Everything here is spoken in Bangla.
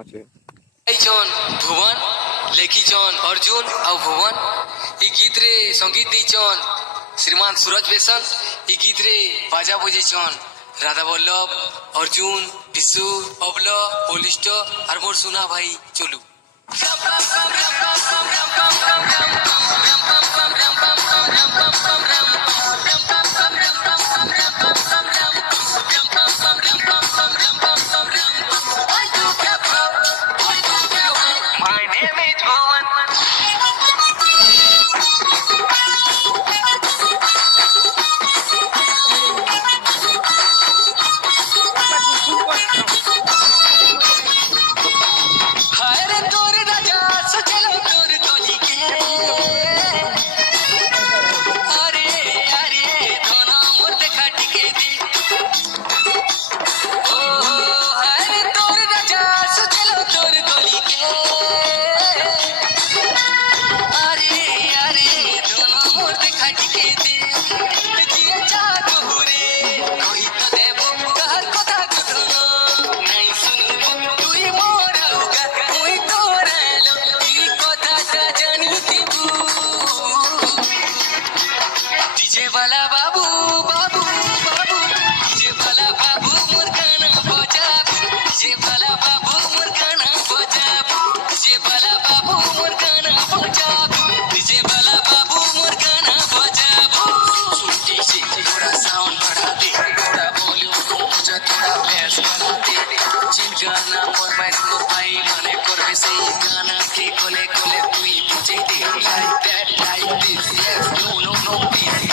আছে। এইজন ভুবন লেখিছন অর্জুন ଆଉ ଭୁବନ। ଏ ଗୀତରେ ସଙ୍ଗୀତ ଦେଇଛନ୍ ଶ୍ରୀମାନ ସୁରଜ ବେସନ। ଏ ଗୀତରେ ବାଜା ବଜେଇଛନ୍ ରାଧା ବଲ୍ଲଭ, ଅର୍ଜୁନ, ବିଶୁ, ଅବଲ, ପୋଲିଷ୍ଟ আর মোর সুনা ভাই চলু। Gaana more my no pai mane korbe sei